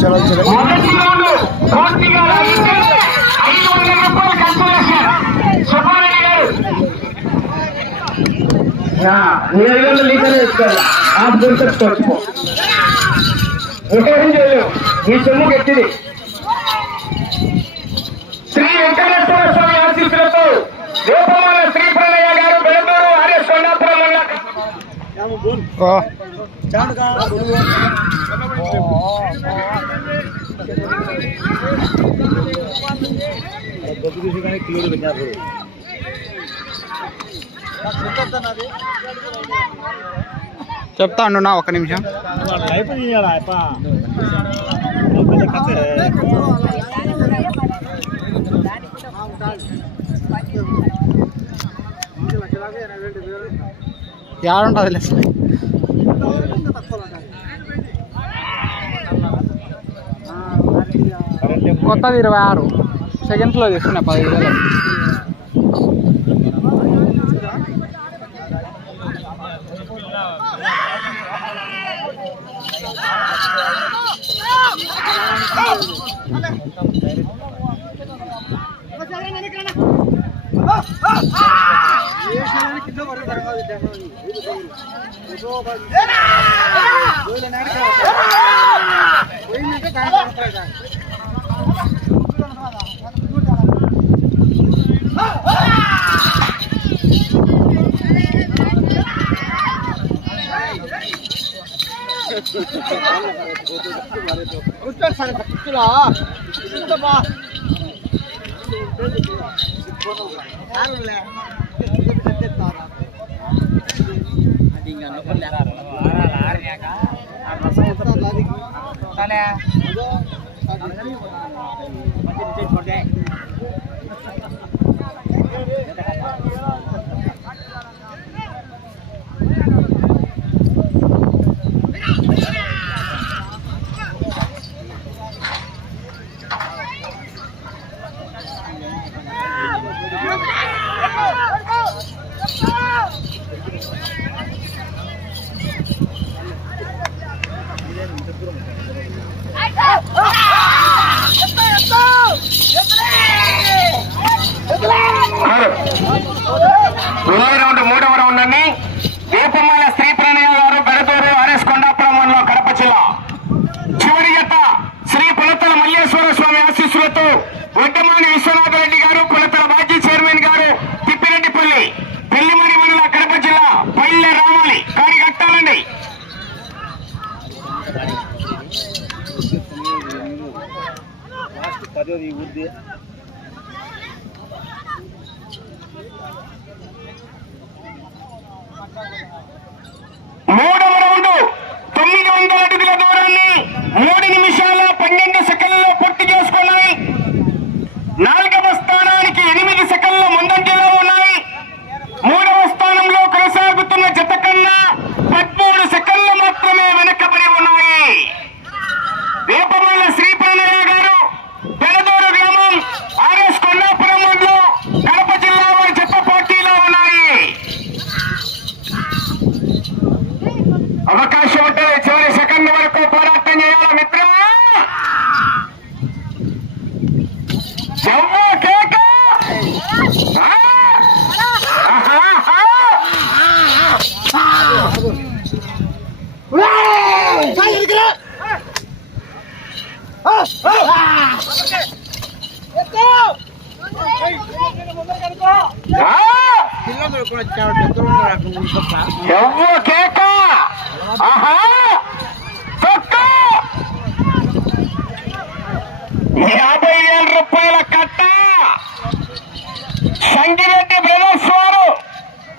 చలో చలో ఈ సొమ్ము గట్టిది. శ్రీ వెంకటేశ్వర స్వామి ఆశీస్సులతో రూపమాన శ్రీ ప్రణయ గారు బెళదూరు ఆర్ఎస్ కొండాపురం చెప్తా అన్నా ఒక నిమిషం. ఏడుంటుంది లెస్ కొత్తది 26 సెకండ్స్లో తీసుకున్నా 15,000. మూడవ రౌండ్ అండి. దీపమాల శ్రీ ప్రణయ గారు బెళదూరు ఆర్ఎస్ కొండాపురంలో కడప జిల్లా. చివరి జత శ్రీ కొలతల మల్లేశ్వర స్వామి ఆశీస్సులతో ఒడ్డమాని విశ్వనాథ రెడ్డి గారు, కొలతల మాజీ చైర్మన్ గారు, తిప్పిరెడ్డిపల్లి, పెళ్లిమరి మండల కడప జిల్లా. పల్లె రావాలి కానీ కట్టాలండి. మూడవ రౌండ్ 900 అడుగుల దూరాన్ని 3 నిమిషాల 12 సెకండ్లలో పూర్తి చేసుకున్నాయి. 4వ స్థానానికి 8 సెకండ్ల ముందంజలో ఉన్నాయి. 3వ స్థానంలో కొనసాగుతున్న జత కన్నా 13 సెకండ్లు మాత్రమే వెనకబడి ఉన్నాయి. దీపమాల శ్రీ ప్రణయ గారు బెళదూరు గ్రామం ఆర్ఎస్ కొండాపురం మండలం కడప జిల్లా వారి జత పోటీలో ఉన్నాయి. అవకాశం ఉంటుంది. చివరి సెకండ్ వరకు పోరాటం చేయాలి మిత్రమా. కేక 50,000 రూపాయల కట్ట. సంగిరెడ్డి బ్రదర్స్ వారు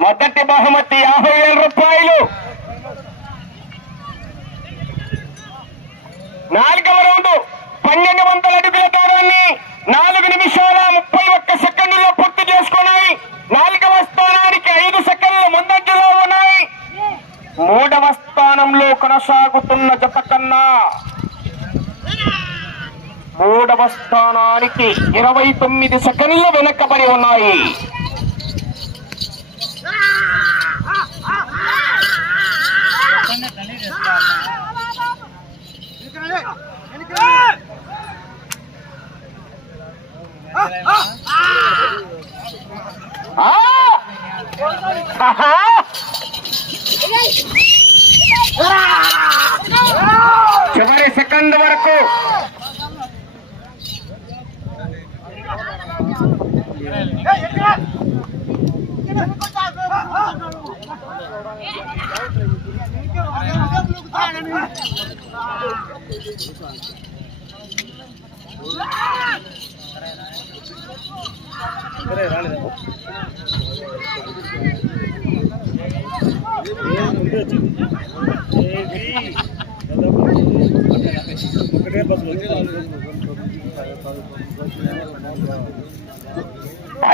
మొదటి బహుమతి 50,000 రూపాయలు. 4వ రౌండ్ 1200 అడుగుల దూరాన్ని 4 నిమిషాల 31 సెకండ్లలో పూర్తి చేసుకున్నాయి. 4వ స్థానానికి 5 సెకండ్ల ముందంజలో ఉన్నాయి. 3వ స్థానంలో కొనసాగుతున్న జత కన్నా 3వ స్థానానికి 29 సెకండ్లు వెనకబడి ఉన్నాయి. చివరి సెకండ్ వరకు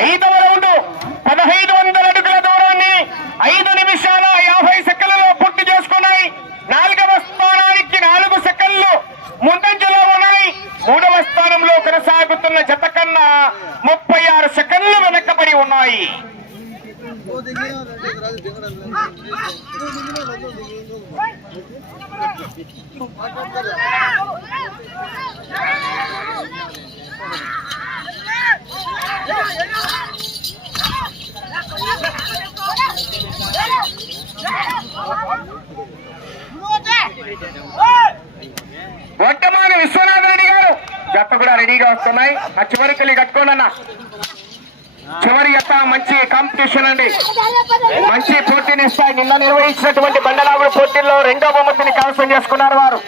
ఐదవ రౌండ్ 1500 అడుగుల దూరాన్ని 5 నిమిషాల 50 సెకండ్లలో పూర్తి చేసుకున్నాయి. 4వ స్థానానికి 4 సెకండ్లు ముందంజలో ఉన్నాయి. 3వ స్థానంలో కొనసాగుతున్న జత కన్నా 36 సెకండ్లు వెనకబడి ఉన్నాయి. వర్తమాన విశ్వనాథ రెడ్డి గారు జత కూడా రెడీగా వస్తున్నాయి. ఆ చివరికి వెళ్ళి కట్టుకోండి. చివరి జత మంచి కాంపిటీషన్ అండి, మంచి పోటీని ఇస్తాయి. నిన్న నిర్వహించినటువంటి బండలాగుడు పోటీల్లో 2వ బహుమతిని కైవసం చేసుకున్నారు వారు.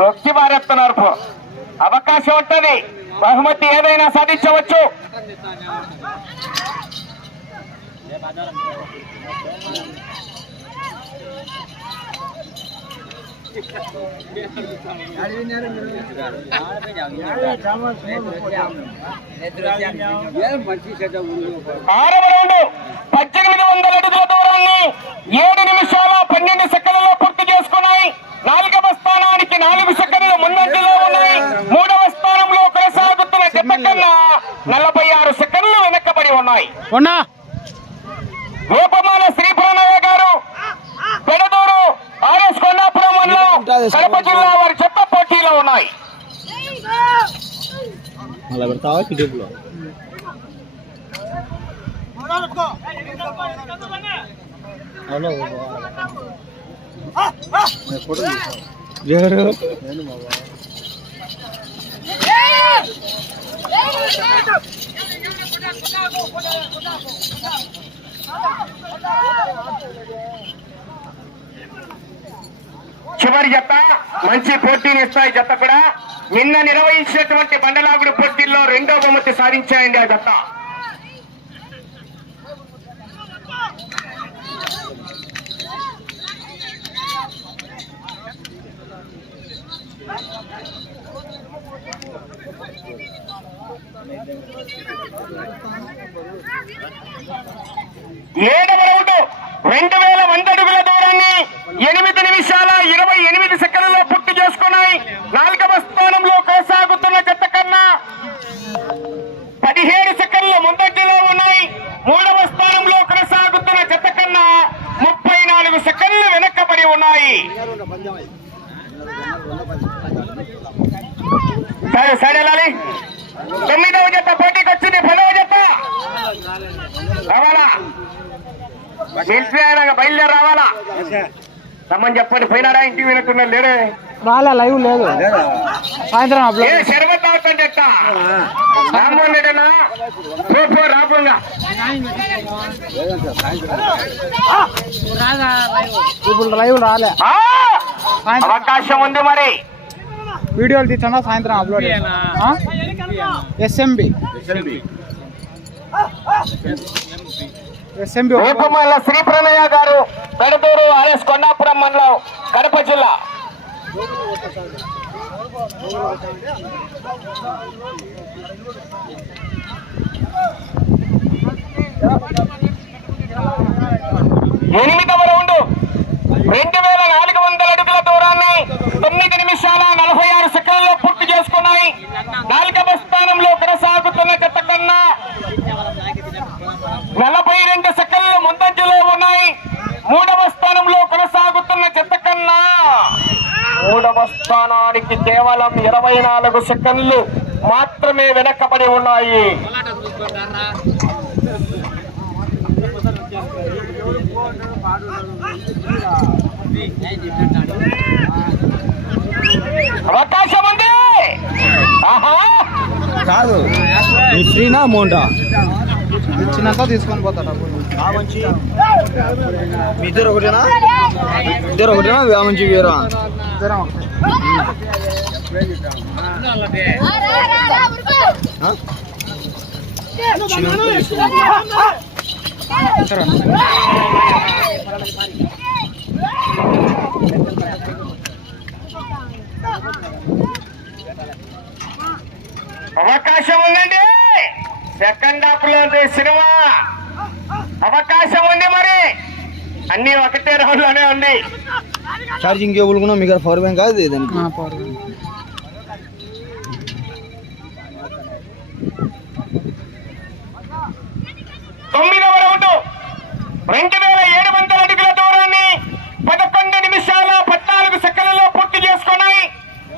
భక్తి మారేస్తున్నారు. అవకాశం ఉంటుంది, బహుమతి ఏదైనా సాధించవచ్చు. ఆరవ రౌండ్ 1800 అడుగుల దూరాన్ని 7 నిమిషాల 12 సెకండ్లలో పూర్తి చేసుకున్నాయి. 4వ స్థానానికి 4 సెకండ్లు ముందంజలో ఉన్నాయి. 3వ స్థానంలో కొనసాగుతున్న జత కన్నా 46 సెకండ్లు వెనక్కబడి ఉన్నాయి. రూపమాల శ్రీ ప్రణయ గారు పెడదూరు ఆర్ఎస్ కొండాపురం మండలం కడప జిల్లా వారి చెత్త పోటీలో ఉన్నాయి. చివరి జత మంచి పోటీని ఇస్తాయి. జత కూడా నిన్న నిర్వహించినటువంటి బండలాగుడు పోటీల్లో 2వ బహుమతి సాధించాయండి ఆ జత. ఏడవ రౌండ్ 2100 అడుగుల దూరాన్ని 8 నిమిషాల 28 సెకండ్లలో పూర్తి చేసుకున్నాయి. 4వ స్థానంలో కొనసాగుతున్న జత కన్నా 17 సెకండ్లు ముందంజలో ఉన్నాయి. 3వ స్థానంలో కొనసాగుతున్న జత కన్నా 34 సెకండ్లు వెనక్కబడి ఉన్నాయి. సరే వెళ్ళాలి. 9వ జత పోటీకి వచ్చింది. 10వ జత రావాలా, బయలుదేరి రావాలా రమ్మని చెప్పండి. పోయినాడా ఇంటికి వినకుండా లేడే, రాలే, లైవ్ లేదు. సాయంత్రం శరబత్ అవుతాను చెత్త రామ్మోహన్ రెడ్డినా రాబోగా ఇప్పుడు లైవ్ రాలే. అవకాశం ఉంది మరి. వీడియోలు తీస్తున్నా, సాయంత్రం అప్లోడ్. ఎస్ఎంబి రూపమాల శ్రీ ప్రణయ గారు పెడదూరు ఆర్ఎస్ కొండాపురం మండలం కడప జిల్లా. ఎనిమిదవ రౌండ్ 2400 అడుగుల దూరాన్ని 9 నిమిషాల 46 సెకండ్లలో పూర్తి చేసుకున్నాయి. 4వ స్థానంలో కొనసాగుతున్న జత కన్నా 42 సెకండ్లు ముందంజలో ఉన్నాయి. 3వ స్థానంలో కొనసాగుతున్న జత కన్నా 3వ స్థానానికి కేవలం 24 సెకండ్లు మాత్రమే వెనకబడి ఉన్నాయి. అవకాశం ఉంది. ఆహా కాదు ఫ్రీనా అమౌంటా ఇచ్చినంత తీసుకొని పోతాడు ఇద్దరు ఒకటేనా మంచి వేరా ఇద్దరం అవకాశం ఉందండి. సెకండ్ హాఫ్ లో సినిమా అవకాశం ఉంది. మరి అన్ని ఒకటే రౌండ్ లోనే ఉంది. ఛార్జింగ్ కేబుల్ కూడా మీకు పవర్ బ్యాంక్ కాదు దానికి తొమ్మిదవ రౌండ్ 2700 అడుగుల దూరాన్ని 11 నిమిషాల 14 సెకండ్లలో పూర్తి చేసుకున్నాయి.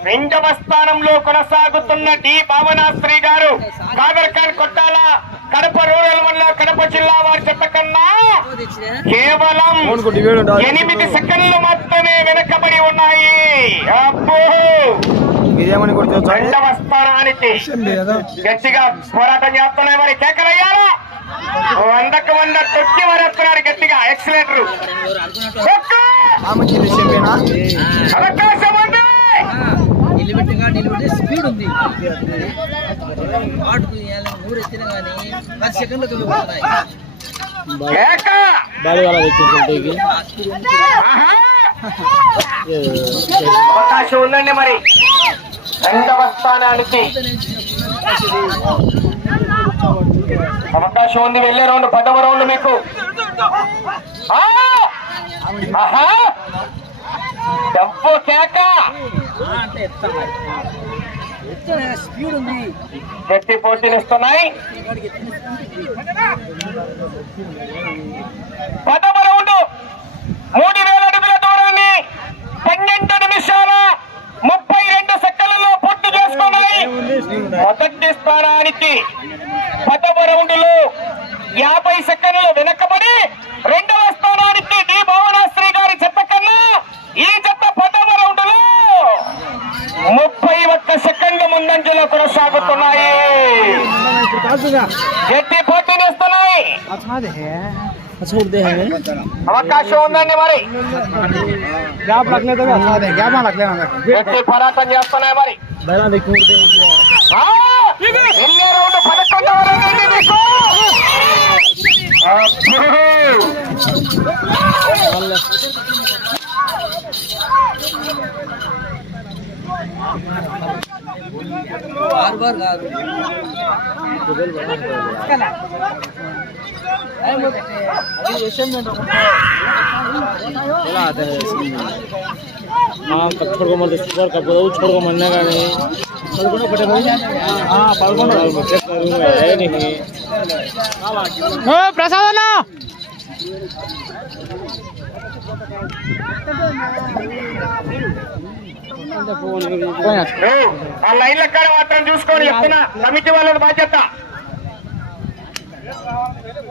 రెండవ స్థానంలో కొనసాగుతున్న డి భావనాశ్రీ గారు కాదర్ఖాన్ కొట్టాల కడప రూరల్ మండలం కడప జిల్లా వారి చెత్త కన్నా కేవలం 8 సెకండ్లు మాత్రమే వెనకబడి ఉన్నాయి. అబ్బో మీరేమని కూడా రెండవ స్థానానికి గట్టిగా పోరాటం చేస్తున్నాయి. మరి కేకలయ్యారా 100కు 100 తొక్కి వరేస్తున్నారు గట్టిగా. ఎక్సలేటర్ అవకాశం ఉంది. స్పీడ్ ఉంది. 3 ఎత్తిన కానీ 10 సెకండ్లకు అవకాశం ఉందండి. మరి రెండవ స్థానానికి అవకాశం ఉంది. వెళ్ళే రౌండ్ 10వ రౌండ్ మీకు. డబ్బు కేక స్పీడ్ ఉంది. గట్టి పోటీనిస్తున్నాయి. 10వ రౌండ్ 3000 అడుగుల దూరాన్ని 12 నిమిషాల 32 సెకండ్లలో పూర్తి చేసుకున్నాయి. మొదటి స్థానానికి 10వ రౌండ్ లో 50 సెకండ్లు వెనకబడి రెండవ స్థానానికి డి భావనాశ్రీ గారి జత కన్నా ఈ జత 10వ రౌండ్ లో 31 సెకండ్ల ముందంజలో కొనసాగుతున్నాయి. గట్టి పోటీనిస్తున్నాయి. అవకాశం ఉందండి. మరి గ్యాప్ రखले तो अच्छा है गैप में रख लेना గట్టి పోరాటం చేస్తున్నాయి. మరి వెళ్ళే రౌండ్ 11వ రౌండ్ అండి మీకు. बार కాదు. छोड़कोमన్నా కానీ ప్రసాద్ అన్న ఆ లైన్ల కాడ మాత్రం చూసుకొని చెప్తున్నా. కమిటీ వాళ్ళ బాధ్యత.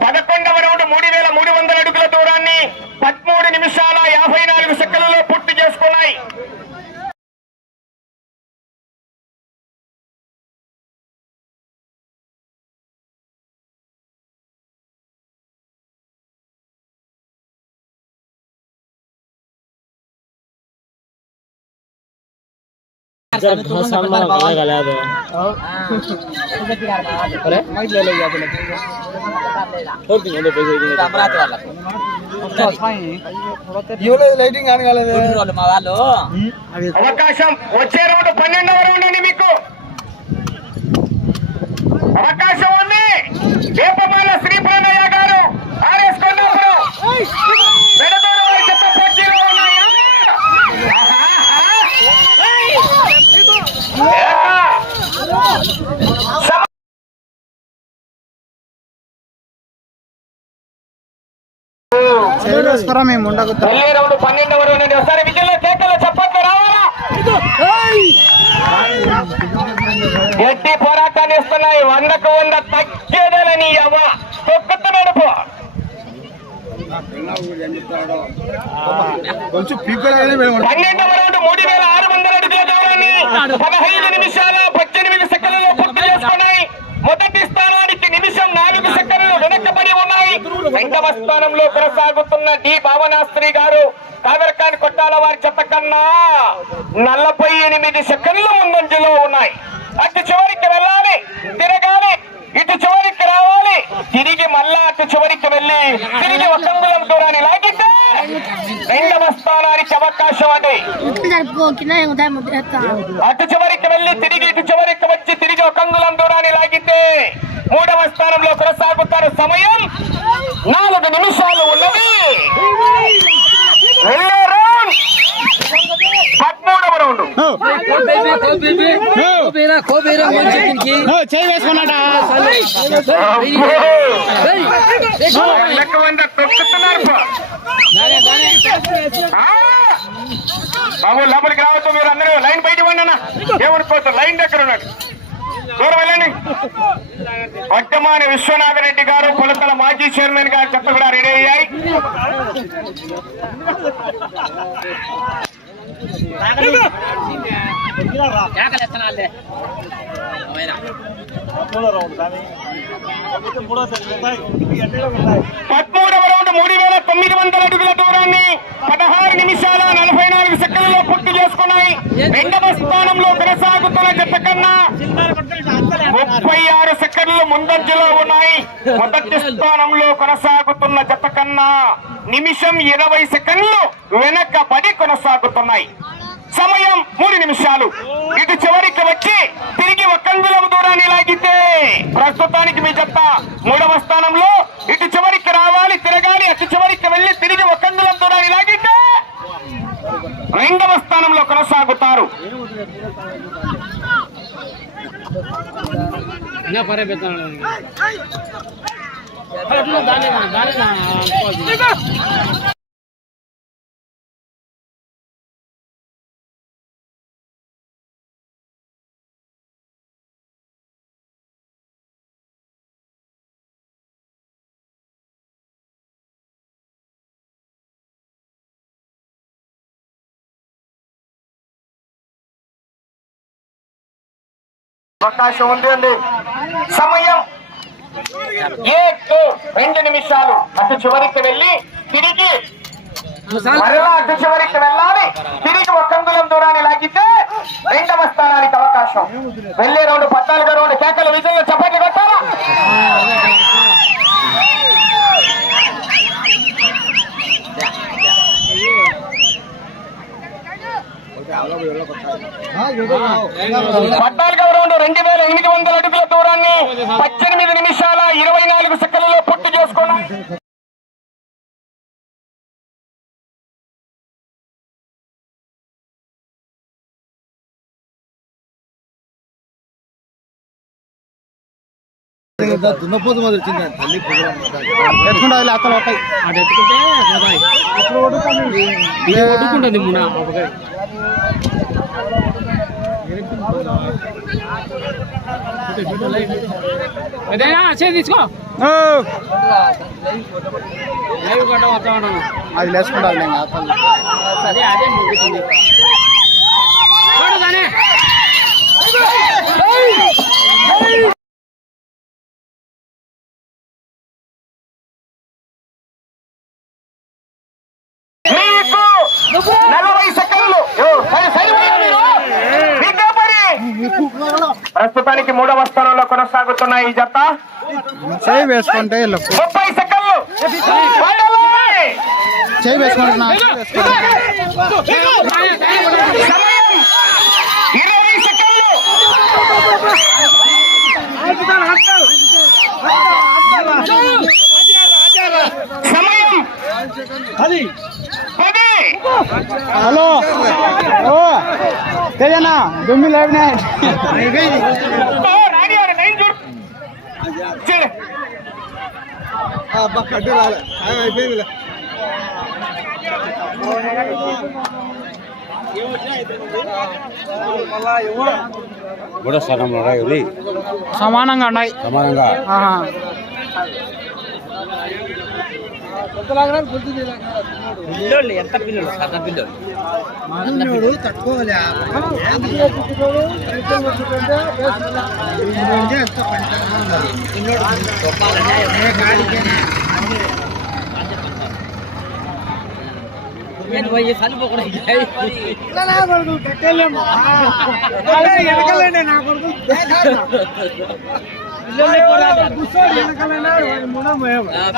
11వ రౌండ్ 3300 అడుగుల దూరాన్ని 13 నిమిషాల 54 సెకండ్లలో పూర్తి చేసుకున్నాయి. లైటింగ్ కానీ కాలేదు. మా వాళ్ళు అవకాశం వచ్చే రౌండ్ 12వ రౌండ్ అండి మీకు. అవకాశం ఉంది. వేపమాల శ్రీ ప్రణయ్య గారు ఆర్ఎస్ కొండాపురం పెడదూరు వారి చెత్త పోటీలో ఉన్నాయి. మేము ఉండకు వెళ్ళే రౌండ్ 12వ రౌండ్ అండి. ఒకసారి విజయంలో కేకలు చప్పట్లు రావాలా. గట్టి పోరాటాన్ని ఇస్తున్నాయి. 100కు 100 తగ్గేదలని అవ్వ తొక్కుతూ నడుపు. కొంచెం పీపుల్ అనేది 12వ రౌండ్ 3600 అడుగుల దూరాన్ని 15 నిమిషాల 18 సెకండ్లలో పూర్తి చేసుకున్నాయి. మొదటి స్థానానికి నిమిషం 4 సెకండ్లు వెనకబడి ఉన్నాయి. రెండవ స్థానంలో కొనసాగుతున్న డి భావనాస్త్రి గారు కాదర్ఖాన్ కొట్టాల వారి చెత్త కన్నా 48 సెకండ్లు ముందంజలో ఉన్నాయి. అటు చివరికి వెళ్ళాలి, తిరగాలి, ఇటు చివరికి రావాలి, తిరిగి మళ్ళా అటు చివరికి వెళ్ళి తిరిగి 1 అంగుళం దూరాన్ని లాగితే రెండవ స్థానానికి అవకాశం. అది అటు చివరికి వెళ్ళి తిరిగి ఇటు చివరికి వచ్చి తిరిగి 1 అంగుళం దూరాన్ని లాగితే 3వ స్థానంలో కొనసాగుతారు. సమయం 4 నిమిషాలు ఉన్నది. రెండో రౌండ్ 13వ రౌండ్. చేయి వేసుకున్నాడా బాబు లోపలికి రావద్దు, మీరు అందరూ లైన్ బయట ఇవ్వండి అన్న. ఏమనుకోవచ్చు, లైన్ దగ్గర ఉన్నాడు, దూరం వెళ్ళండి. వర్తమాన విశ్వనాథరెడ్డి గారు కొలతల మాజీ చైర్మన్ గారు చెత్త కూడా రెడీ అయ్యాయి. పదమూడవ రౌండ్ 3900 అడుగుల దూరాన్ని 16 నిమిషాల 44 సెకండ్లలో పూర్తి చేసుకున్నాయి. రెండవ స్థానంలో కొనసాగుతున్న జత కన్నా 36 సెకండ్లు ముందంజలో ఉన్నాయి. మొదటి స్థానంలో కొనసాగుతున్న జత కన్నా నిమిషం 20 సెకండ్లు వెనకబడి కొనసాగుతున్నాయి. సమయం 3 నిమిషాలు. ఇటు చివరికి వచ్చి తిరిగి 1 అంగుళం దూరాన్ని లాగితే ప్రస్తుతానికి మీ జత 3వ స్థానంలో. ఇటు చివరికి రావాలి, తిరగాలి, అటు చివరికి వెళ్ళి తిరిగి 1 అంగుళం దూరాన్ని లాగితే 2వ స్థానంలో కొనసాగుతారు. అవకాశం ఉంది అండి. సమయం 2 నిమిషాలు. అటు చివరికి వెళ్ళి తిరిగి మరలా అటు చివరికి వెళ్ళాలి, తిరిగి 1 అంగుళం దూరాన్ని లాగితే 2వ స్థానానికి అవకాశం. వెళ్ళే రౌండ్ 14వ రౌండ్. కేకలు విజయ చప్పట్లు కొట్టాలా? పద్నాలుగవ రౌండ్ 2800 అడుగుల దూరాన్ని 18 నిమిషాల 24 సెకండ్లలో పూర్తి చేసుకున్నాయి. దున్నపోతు మొదలు వచ్చింది తల్లి ఎత్తుకుంటా అత్తలు వస్తాయి అటు ఎత్తుకుంటే ఇది ఒడ్డుకుంటుంది మున అదేనా చే తీసుకో లైవ్ కట్ట వస్తా ఉంటాను అది లేసుకుంటాను నేను అత్తలు అదే అదే ముగ్గుతుంది చూడదానే మీకు 40 సెకండ్లు. ప్రస్తుతానికి 3వ స్థానంలో కొనసాగుతున్న ఈ జత చేయి వేసుకుంటే 30 సెకండ్లు. చేయి వేసుకుంటున్నా సమయం 20 సెకండ్లు. సమయం 10. హలో ఓ తేజనా దుమ్మి లేవనే కట్టి రాలే అయిపోయింది కూడా స్థానంలో ఉన్నాయి సమానంగా ఉన్నాయి. సమానంగా ఆహా. పిల్లోళ్ళు ఎంత పిల్లోళ్ళు సన్న పిల్లోళ్ళు నేను పోయి చనిపోకుండా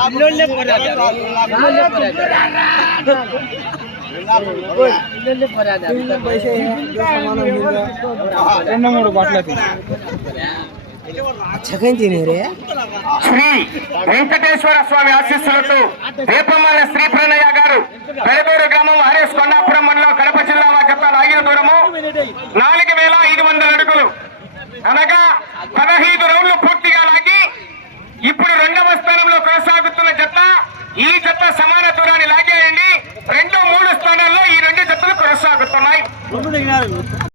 పిల్లోళ్ళే పోరాడారు. 2-3 బాటలు శ్రీ వెంకటేశ్వర స్వామి ఆశీస్సులతో దీపమాల శ్రీ ప్రణయ్య గారు పెదూరు గ్రామం ఆర్ఎస్ కొండాపురం మండలం కడప జిల్లా జత లాగిన దూరము 4500 అడుగులు అనగా 15 రౌండ్లు పూర్తిగా లాగి ఇప్పుడు 2వ స్థానంలో కొనసాగుతున్న జత. ఈ జత సమాన దూరాన్ని లాగేయండి. 2, 3 స్థానాల్లో ఈ 2 జతలు కొనసాగుతున్నాయి.